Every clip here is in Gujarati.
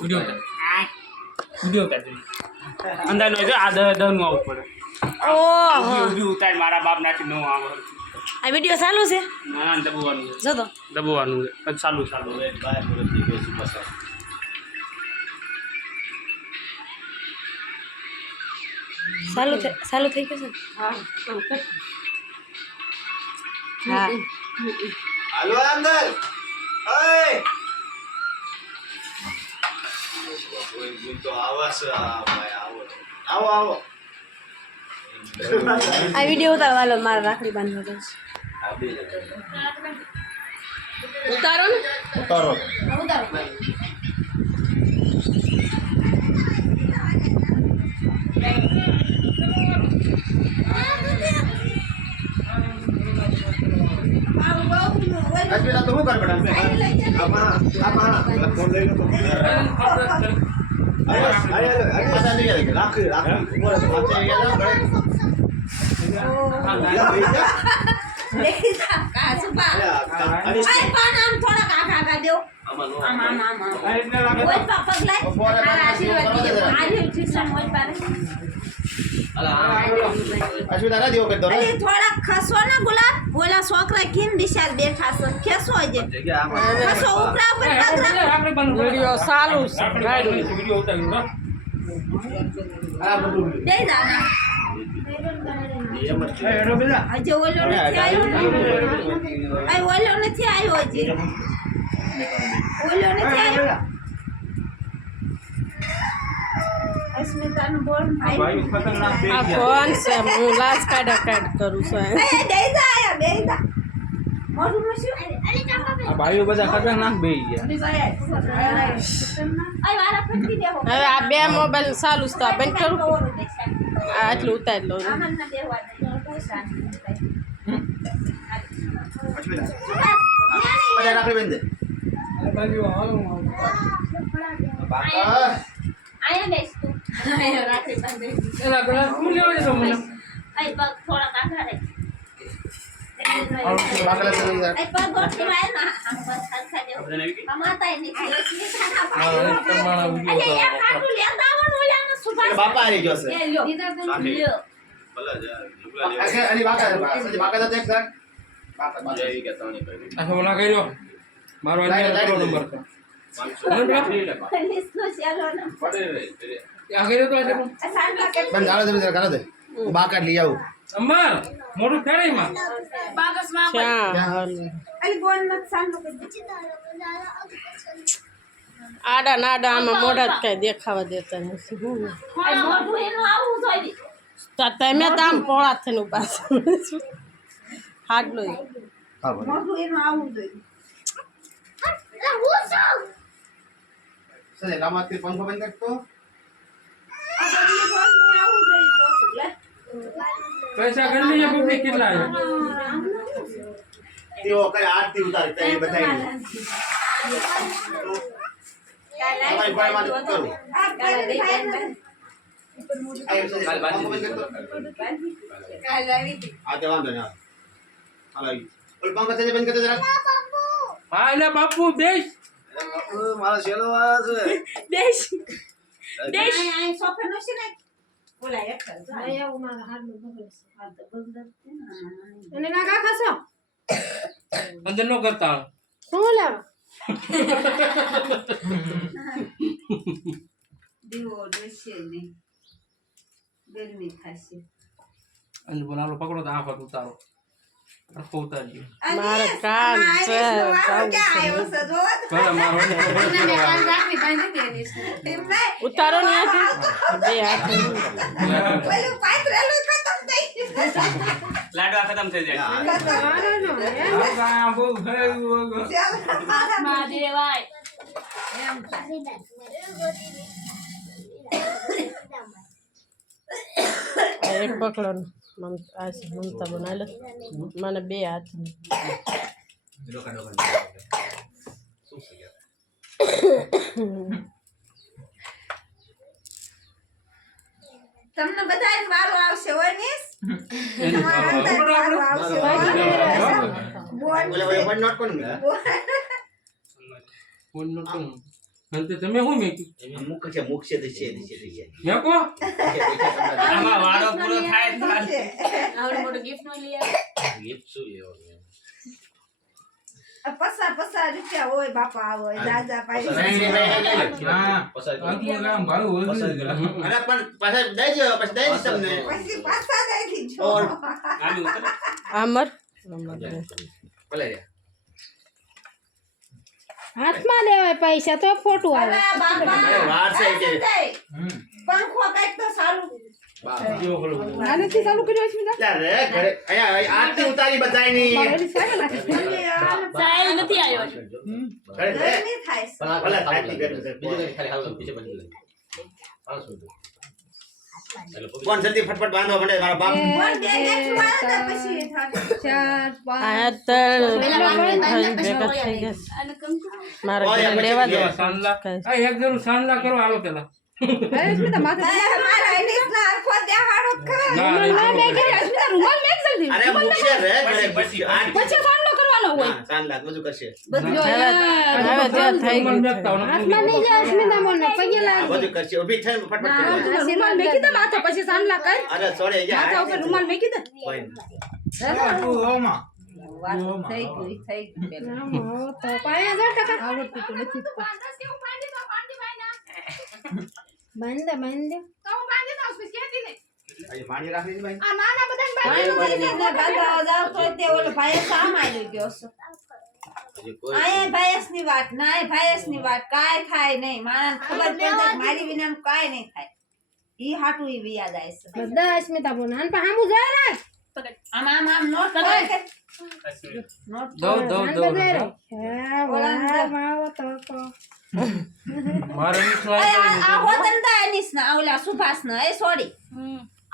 વિડિયો કાઢી અંદર નો જો આ દ નું આવું પડે ઓહો ઉભી ઉતાર મારા બાપ નાથી નો આવે આ વિડિયો ચાલુ છે ના દબવાનું છે જો તો દબવાનું છે ચાલુ ચાલુ બહાર મુરતી ગઈ છે પાછા ચાલુ થઈ ગયું છે હા હાલો અંદર ઓય કોઈ તો આવાસ ભાઈ આવો આવો આ વિડિયો ઉતારવાલો મારે રાખડી બાંધવા છે આ બે ઉતારો ને ઉતારો આજેલા તો હું કર બેટા આમાં ફોન લઈ લો તો અરે પાછા લઈ આવી રાખી ઉપર પાછા અશ્વિતા દેવો કરી દો થોડા ખસો ના ગુલાબ ઓલા છોકરા કિન દિશાલ બેઠા છે ખેસો છે ખસો ઉપરા ઉપર પગરા આપણે બંધ વિડિયો ચાલુ છે વિડિયો ઉતાર્યો દે દાના એડો બેલા આજે ઓલો નથી આવ્યો આ ઓલો નથી આવ્યો હજી ઓલો નથી આવ્યો અસ્મિતાનું બોલ ભાઈ ખતરનાક બે આ કોણ છે હું લાજ કાઢ કરું છું એ દે જા બે જા મોઢું મસ્યું આ ભાઈઓ બધા ખતરનાક બે ગયા આય વારા ફટકી દેવો હવે આ બે મોબાઈલ ચાલુ છે તો આ બંધ કરું આ આટલું ઉતારી લઉં આમન ના દેવા બધા રાખડી બેન દે બાપા આયા બેસ તું આયા રાખી બાંધે એલા ગલા કોણ લેવા દે તમને આય પગ થોડા કાઢા રે બાકલા ચલી જા આય પગ ગોઠી વાય ના આમ બસ ખાખા દેવો કમાતા ની સ્મિતા ના પાડો અરે યાર કાઢું લેતા આવો ને ઓલાનો સુભાષ બાપા આવી ગયો છે એ લ્યો દીધા તો લ્યો ભલા જા અરે બાકા તો એક સર બાપા આવી ગયા તણી કરી આ ઓલા કર્યો મારો અહીંયા નંબર છે લિસ્ટનો ચાલો ને આ કર્યો તો આજે આ સાંભળા કે બંધ આલો દે કરો દે બાકા લઈ આવું અમ્મા મોઢું ફેરાય માં બાગસ માં શ્યામ અલી બોન મત સાંભળો કે આડા નાડા આમાં મોઢા જ કઈ દેખાવા દેતા નથી આ મોઢું એનું આવું જોઈએ તો તમે તો આમ પોળા થઈને ઉભા છો હાડલો હા બોલ મોઢું એનું આવું જોઈએ સજે લામાથી પંખો બંધ કરતો આ બધી બોલનું આવું જોઈએ પોતું લે પૈસા ગણી પબ્લિક કેટલા છે તેઓ કઈ આરતી ઉતારી તે બધાઈ તમારી ભાઈ માં કરું આયો સજે પંખો બંધ કરતો આ તે વાંધો ના હાલો ઓલ પંખો સજે બંધ કરતો જરા હા એટલે બાપુ દેશ મારા શેલો આવ્યો છે દેશ દેશ આ સોફા નો છે ને ઓલા એક આયા ઉમા હાડનું બગડે છે હાલ તો બગડે અને નાગા ખાસો અંદર નો કરતા શું લેવા દીવો દેશે ને ગરમી થશે અંદર બોલાલો પકડો તો આખો ઉતારો આખો ઉતારી મારે કામ છે ભલે મારો ઉતારો ને બે હાથ લાડવા ખતમ થઈ જાય બહુ મહાદેવાય એમ એક પકડો ને મમતા બનાવી લે મને બે હાથ તમને બધાય વારો આવશે હોય ને ઓલે ઓલે વન નોટ કોણ ફોન નો કોણ અને તે તમે શું મેક્યું મુખ છે મુખ છે દિશે દિશે દિશે મેકો આમાં વારો પૂરો થાય આવડે મોટો ગિફ્ટ નો લઈ આવે ગિફ્ટ શું લેવો પસા રૂપિયા હોય બાપા હોય દાદા પાઈ હા પસાર આખું ગામ ભાડું હોય અરે પણ પાછા દઈ દો પછી દઈ દઈશ તમને પછી પાછા દઈ દીજો ઓર આમી ઉતર અમર ભલે રે હાથમાં લેવાય પૈસા તો ફોટો આવે અરે બાપા અરે વાર છે કે પંખો કઈક તો સારું જો બોલો આનાથી ચાલુ કર્યો છે મિતા યાર રે ઘરે અહીંયા આરતી ઉતારી બધાયની સાહેલ નથી આવ્યો ઘરે રે ગરમી થાય છે. ભલે આરતી કરે બીજું કઈ ખાલી હાલ પીછે બની લે હાલ શું કોણ જલ્દી ફટફટ બાંધવા માંડે મારા બાપ પણ બે next વાર તો પછી થાય. આ તો ભેગા થઈ ગયા મારા ઘરે લેવા દે સાંજલા આ એક જરું સાંજલા કરો હાલો પેલા મારા એનિસના આંખો દેખાડો જ ખરા. ના અરે મુખશે રે ઘરે પછી પછી સાંડલો કરવાનો હોય હા 3 લાખ બધું કરશે હવે ત્યાં થઈ ગયું હાથમાં નહીં જાય અસ્મિતા મોને પગે લાગ બધું કરશે ઊભી થઈને ફટફટ કરી રૂમાલ મેકી દે માથે પછી સાંડલા કર અરે છોડે જા માથા ઉપર રૂમાલ મેકી દે કોઈ થઈ ગયું તો પાયા જા કાકા આવડતું તો નથી બાંધે અહીં પાણી રાખી દે ભાઈ ભાઈ ને બાંધવા જાવ તો તે ઓલો ભાઈ સામ આવી ગયો છે. હજી કોઈ આયા ભાઈસની વાત ના ભાઈસની વાત કાય થાય નહીં માણસ ખબર પડે કે મારી વિના કાય નહીં થાય ઈ હાટુ ઈ વિયાદ આવે છે. બધા અસ્મિતા બોન આન પા હામુ જાય ને આમ નોટ કરે નોટ દો માવો તો મારે આ હોતન તા એનિસના ઓલા સુભાષના એ સોડી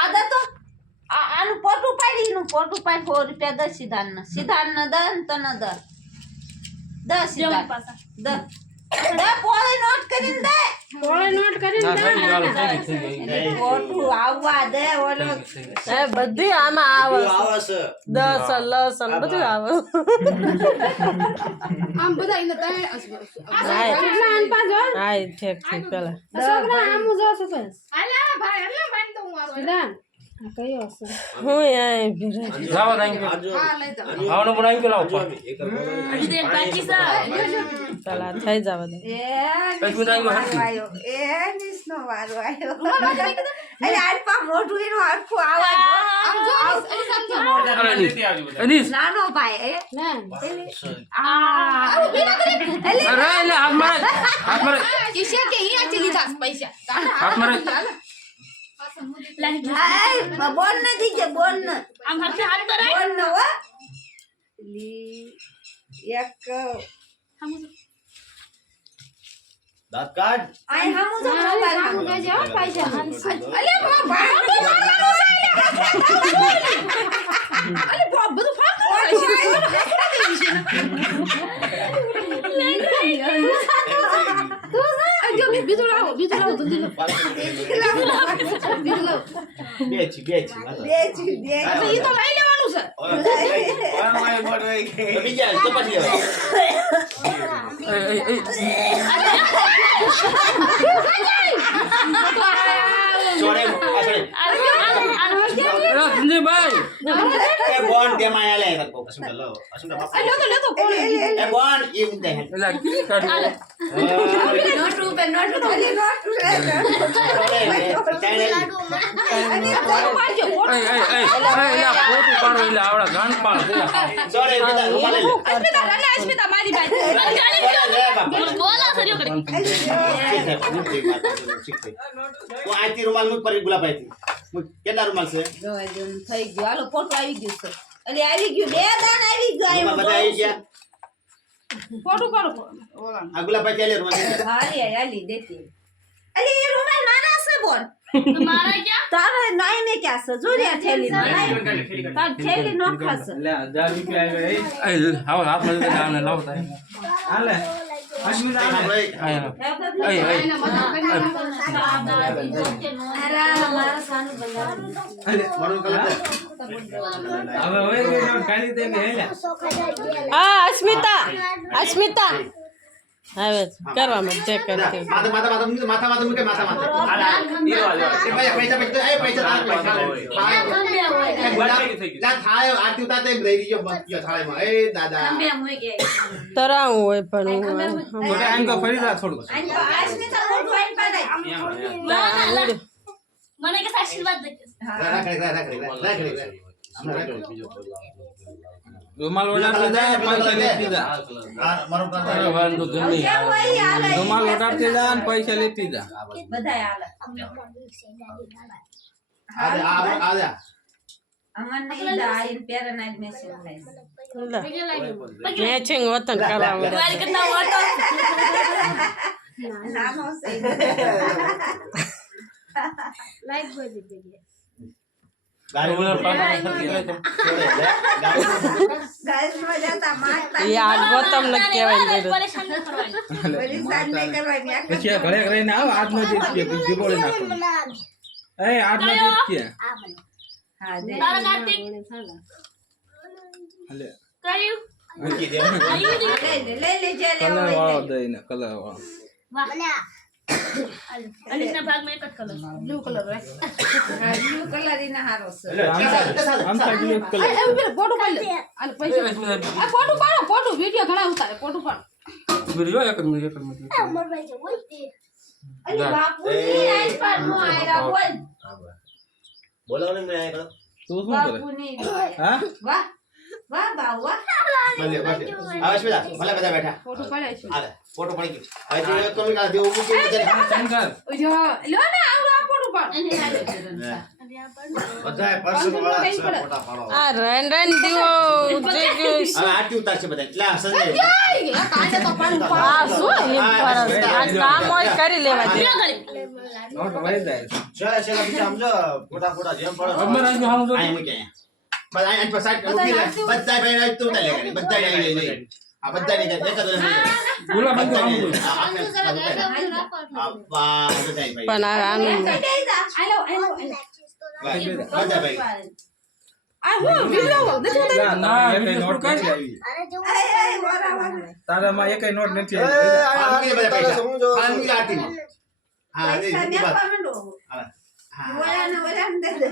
આદા તો આનું પોટું પાડી નું પોટું પાડી 4 રૂપિયા દ સિદ્ધાર્થ ન દન તન દ સિદ્ધાર્થ દ પોળે નોટ કરીને દે પોળે નોટ કરીને એને પોટું આવવા દે ઓલો એ બધી આમાં આવે આવે છે 10 લસણ બધું આવે આમ બધા ઇને તાય કેટલા આન પાજો હાય ઠીક ઠીક પેલા છોકરા આમુ જો છો બસ આલા ભાઈ આલા બાંધ દઉં મારો સિદાન આ કયો છે હું આય ભીરે લાવો રાઈ હા લઈ જાઓ આવનો બનાવી કે લાવો પેલા થઈ જાવ દે પછી બનાવી આયો એનિસનો વારો આયો અરે આન પા મોઢું એનું આખું આવાજ આમ જો અલી સમજો અનીસ નાનો ભાઈ એ ના અરે એટલે હાથ મારે કિસે કે અહીંયા ચલી જાસ પૈસા હાથ મારે બોન ન દીજે બોન ન આમ હાથે હાથ તો બોન ન હો લી એક દાંત કાઢ આય હમુ જો મોબાઈલ હમુ જો પૈસા અલે ભાઈ અલી બાપ બધું ફાક જો બીજું લાવો જલ્દી બેચી બેચી ઈ તો લઈ લેવાનું છે બીજા તો પછી છોડે સંજયભાઈ એ બોન તેમાં આલે કરકો કશું લો અસું બાપા લેતો કોણ એ બોન એ ઉદે હે એટલે કી કાઢ્યું નોટ રૂપે નોટ ખાલી નોટ ફોટું પાડો એટલે આવડા ગાંઠ પાડો છોડે બીજા રૂમાલે લે અસ્મિતા મારી બાઈ લે બાપા બોલા સરિયો કરે તો આથી રૂમાલ મુક પર ગુલાબ આથી કેટલા રૂમાલ છે જો થઈ ગયો હાલો ફોટો આવી ગયું છે અલે આવી ગયું બે દાન આવી ગયું બધા આવી ગયા ફોટો પાડો આ ગુલાબ આથી આલે રૂમાલ હાલી હાલી દેતી અલે એ રૂમાલ નાના છે બોન મારા ક્યાં તારે નાઈ મે ક્યાં છે જોરિયા થેલી તાર થેલી નો ખાસ આવો હાથમાં આને લાવો તારે હાલે આ અસ્મિતા હવે કરવામાં જે કરતી માથા મૂકે એ પૈસા થાય આરતી ઉતારતા એમ રહી ગયો બસ ગયો થાળીમાં એ દાદા તરાવું હોય પણ થોડે આમ તો ફરી જા થોડું મને કે આશીર્વાદ દે રૂમાલ ઓડાડતી જાય ને પૈસા લેતી જા અરે વાંધો ગમે રૂમાલ ઓડાડતી જા ને પૈસા લેતી જા બધાય હાલે અમન પેરનાજ મેસેજ મેચિંગ વતન કરાવું મારી કેટલા વાતો નાનો છે ગાઈસ માં જતા મારતા યાર ગૌતમ ને કહેવાય પરેશાન ન કરવાની પરેશાન નહીં કરવાની આ પછી ઘરે રહીને આવ આજનો જીત કે દીપોળી નાખો એ આજનો જીત કે હા દે તારા કાર્તિક હાલે કર્યું મૂકી દે લઈ લેજે કલર લેવો વાળો દઈને કલર વાળો વાહ અનિતના ભાગમાં એક જ કલર બ્લુ કલર હોય બ્લુ કલર ઇના હારો છે આમ સાઈડ બ્લુ કલર ફોટો પાડી લે અને પૈસા આ ફોટો પાડો ફોટો વિડિયો ઘણા ઉતારે ફોટો પાડો વિડિયો એક મિનિટ અલી બાપુ ની આઈ પર નો આયરા બોલ બોલાવો ને મેં આયા તું શું કરે બાપુ ની હા વાહ વાહ બાઉ વાહ ભલે સ્મિતા ભલે બધા બેઠા ફોટો પાડે છે હાલે ફોટો પડી ગયો હવે તો તમે કા દેવું મૂકી બધા શંકર જો લો ને આવડો આ ફોટો પાડ બધા પર્સન વાળા છે ફોટા પાડો આ રન દીવો જે હવે આરતી ઉતારશે બધા એટલે સંજય કાંડે તો પાડું આ શું એમ કરે છે? આ કામ હોય કરી લેવા દે નોટ વહી જાય ચલા બીજા સમજો ફોટા જેમ પડો ખબર આવી હાલ તો આઈ મૂકે બધા આઈ પર સાઈડ મૂકી દે બધા ભાઈ તું ઉતાર લે કરી બધા આવી જઈ આ બધા ને દેખ તો બોલા બંધ આમ આપા બધા ભાઈ પણ આનું બધા ભાઈ આ હું વિડિયો નથી ના એકઈ નોટ કઈ આવી તારા માં એકઈ નોટ નથી આવી આ મૂકી બધા પૈસા આ મૂકી આરતી હા એ પૈસા વાત દેવા માંડો હા વળાને દે દે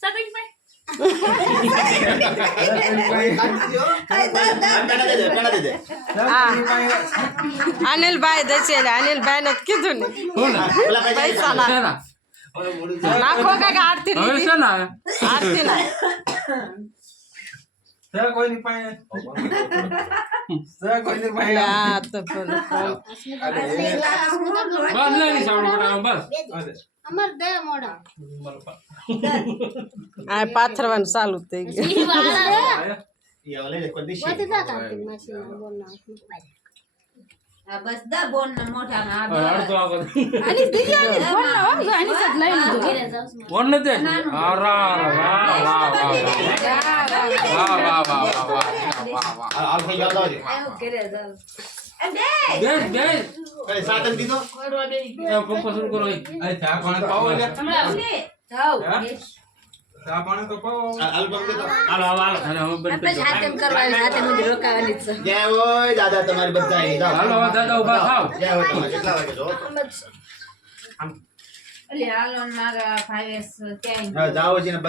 સતિક ભાઈ પેડા દે અનિલભાઈ દસે અનિલભાઈ ને કીધું ને ઓલા પૈસા શેના નાખો કાકા આરતી હવે લીધી શેના આરતી ના છે કોઈની પાસે છે કોઈની પાસે આ તો પણ બસ નહીં સાવડું બટાવ બસ આ પાથરવાનું ચાલુ થઈ ગયું ये वाले कंडीशन આ બસ દા બોન ના મોઢામાં આ અડધો આગળ આની દીદી ફોન ના હો આની સાથ લઈ લીધો કોણ ને દે આરા વાહ વાહ વાહ વાહ વાહ आप भाई याद आ जाए એવું કરે દઉં એ બે બેસ બેસ कल सातन दी तो પપ્પા શરૂ કરો આ ચા પાણી પાવો લે લે જાવ ચા પાણી તો પાવો एल्बम दे तो હાલો હાલો અરે હું બંધ કરી जय वो दादा तुम्हारी बच्चा है जाओ હાલો દાદા ઉભા થાવ जय हो तुम्हारे कितना लगे जो અલે હાલો મારા ભાઈ ત્યાં जाओ जी ने